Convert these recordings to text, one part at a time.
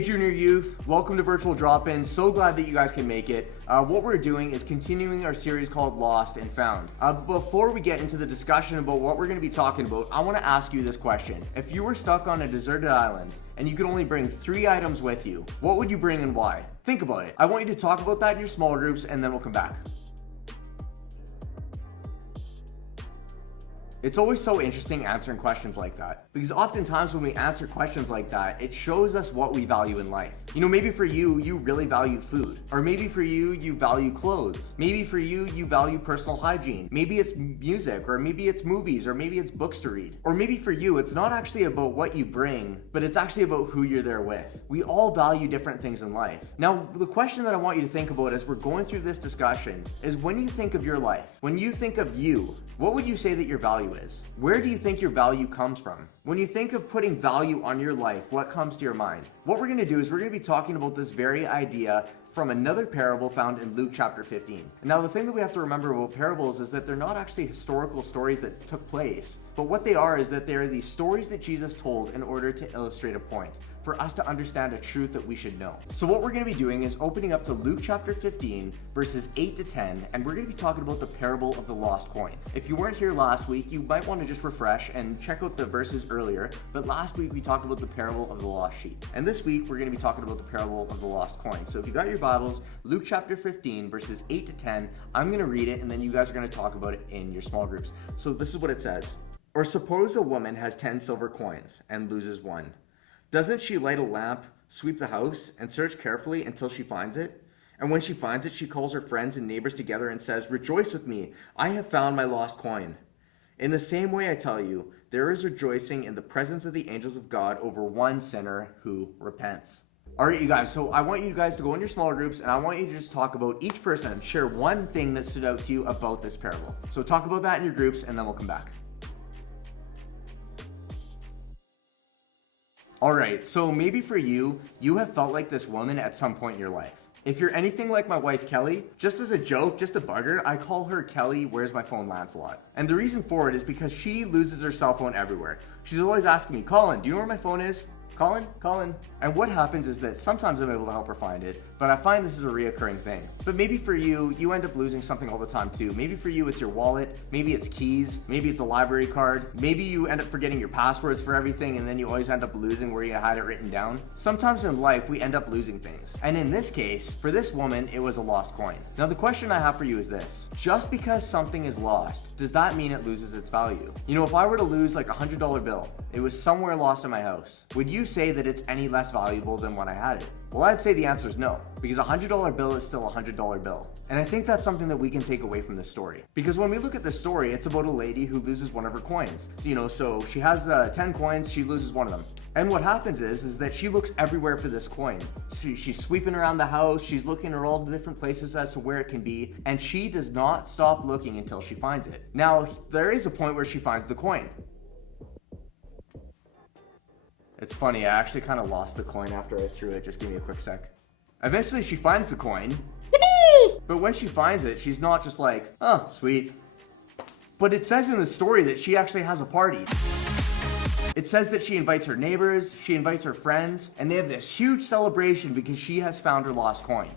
Hey Junior Youth, welcome to Virtual Drop-In. So glad that you guys can make it. What we're doing is continuing our series called Lost and Found. Before we get into the discussion about what we're going to be talking about, I want to ask you this question. If you were stuck on a deserted island and you could only bring 3 items with you, what would you bring and why? Think about it. I want you to talk about that in your small groups and then we'll come back. It's always so interesting answering questions like that, because oftentimes when we answer questions like that, it shows us what we value in life. You know, maybe for you, you really value food. Or maybe for you, you value clothes. Maybe for you, you value personal hygiene. Maybe it's music, or maybe it's movies, or maybe it's books to read. Or maybe for you, it's not actually about what you bring, but it's actually about who you're there with. We all value different things in life. Now, the question that I want you to think about as we're going through this discussion is, when you think of your life, when you think of you, what would you say that your value is? Where do you think your value comes from? When you think of putting value on your life, what comes to your mind? What we're going to do is we're going to be talking about this very idea from another parable found in Luke chapter 15. Now, the thing that we have to remember about parables is that they're not actually historical stories that took place, but what they are is that they are these stories that Jesus told in order to illustrate a point, for us to understand a truth that we should know. So what we're going to be doing is opening up to Luke chapter 15, verses 8 to 10, and we're going to be talking about the parable of the lost coin. If you weren't here last week, you might want to just refresh and check out the verses earlier, but last week we talked about the parable of the lost sheep. And this week we're going to be talking about the parable of the lost coin. So if you got your Bibles, Luke chapter 15, verses 8 to 10, I'm going to read it, and then you guys are going to talk about it in your small groups. So this is what it says. Or suppose a woman has 10 silver coins and loses one. Doesn't she light a lamp, sweep the house, and search carefully until she finds it? And when she finds it, she calls her friends and neighbors together and says, "Rejoice with me, I have found my lost coin." In the same way, I tell you, there is rejoicing in the presence of the angels of God over one sinner who repents. All right, you guys, so I want you guys to go in your smaller groups, and I want you to just talk about each person, share one thing that stood out to you about this parable. So talk about that in your groups, and then we'll come back. All right, so maybe for you, you have felt like this woman at some point in your life. If you're anything like my wife, Kelly, just as a joke, just to bug her, I call her Kelly, where's my phone, Lancelot. And the reason for it is because she loses her cell phone everywhere. She's always asking me, Colin, do you know where my phone is? Colin. And what happens is that sometimes I'm able to help her find it, but I find this is a reoccurring thing. But maybe for you, you end up losing something all the time too. Maybe for you, it's your wallet, maybe it's keys, maybe it's a library card, maybe you end up forgetting your passwords for everything and then you always end up losing where you had it written down. Sometimes in life, we end up losing things. And in this case, for this woman, it was a lost coin. Now the question I have for you is this: just because something is lost, does that mean it loses its value? You know, if I were to lose like a $100 bill, it was somewhere lost in my house, would you say that it's any less valuable than when I had it? Well, I'd say the answer is no, because a $100 bill is still a $100 bill. And I think that's something that we can take away from this story. Because when we look at this story, it's about a lady who loses one of her coins. You know, so she has 10 coins, she loses one of them. And what happens is that she looks everywhere for this coin. She's sweeping around the house, she's looking at all the different places as to where it can be, and she does not stop looking until she finds it. Now, there is a point where she finds the coin. It's funny, I actually kind of lost the coin after I threw it. Just give me a quick sec. Eventually she finds the coin. Yippee! But when she finds it, she's not just like, oh, sweet. But it says in the story that she actually has a party. It says that she invites her neighbors, she invites her friends, and they have this huge celebration because she has found her lost coin.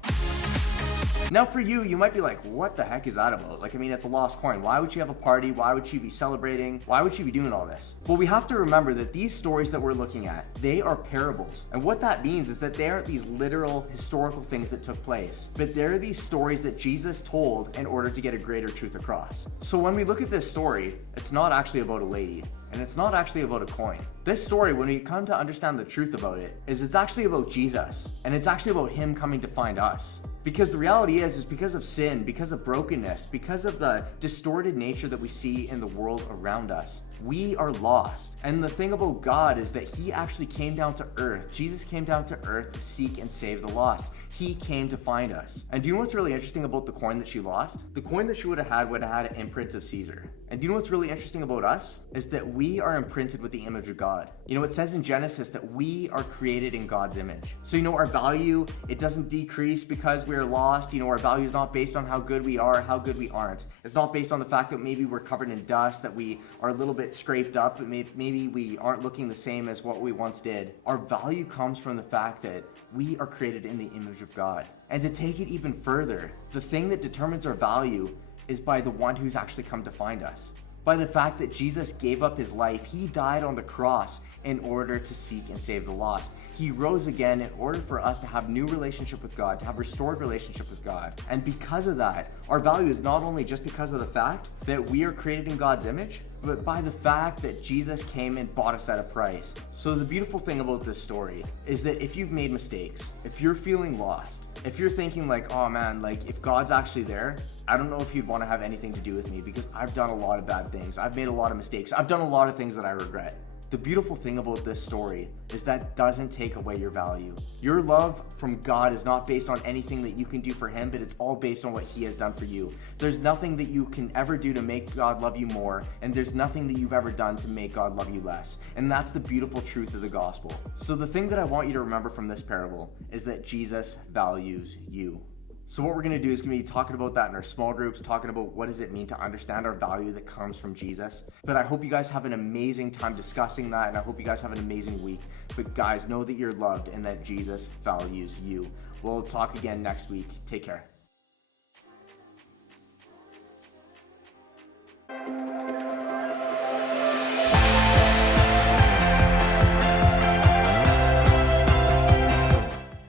Now for you, you might be like, what the heck is that about? Like, I mean, it's a lost coin. Why would she have a party? Why would she be celebrating? Why would she be doing all this? Well, we have to remember that these stories that we're looking at, they are parables. And what that means is that they aren't these literal historical things that took place, but they're these stories that Jesus told in order to get a greater truth across. So when we look at this story, it's not actually about a lady. And it's not actually about a coin. This story, when we come to understand the truth about it, is it's actually about Jesus. And it's actually about him coming to find us. Because the reality is because of sin, because of brokenness, because of the distorted nature that we see in the world around us, we are lost. And the thing about God is that he actually came down to earth. Jesus came down to earth to seek and save the lost. He came to find us. And do you know what's really interesting about the coin that she lost? The coin that she would have had an imprint of Caesar. And do you know what's really interesting about us? Is that we are imprinted with the image of God. You know, it says in Genesis that we are created in God's image. So, you know, our value, it doesn't decrease because we're lost. You know, our value is not based on how good we are, how good we aren't. It's not based on the fact that maybe we're covered in dust, that we are a little bit scraped up, maybe we aren't looking the same as what we once did. Our value comes from the fact that we are created in the image of God. And to take it even further, the thing that determines our value is by the one who's actually come to find us. By the fact that Jesus gave up his life. He died on the cross in order to seek and save the lost. He rose again in order for us to have new relationship with God, to have restored relationship with God. And because of that, our value is not only just because of the fact that we are created in God's image, but by the fact that Jesus came and bought us at a price. So the beautiful thing about this story is that if you've made mistakes, if you're feeling lost, if you're thinking like, oh man, like if God's actually there, I don't know if he'd want to have anything to do with me because I've done a lot of bad things. I've made a lot of mistakes. I've done a lot of things that I regret. The beautiful thing about this story is that doesn't take away your value. Your love from God is not based on anything that you can do for him, but it's all based on what he has done for you. There's nothing that you can ever do to make God love you more, and there's nothing that you've ever done to make God love you less. And that's the beautiful truth of the gospel. So the thing that I want you to remember from this parable is that Jesus values you. So what we're going to do is going to be talking about that in our small groups, talking about what does it mean to understand our value that comes from Jesus. But I hope you guys have an amazing time discussing that, and I hope you guys have an amazing week. But guys, know that you're loved and that Jesus values you. We'll talk again next week. Take care.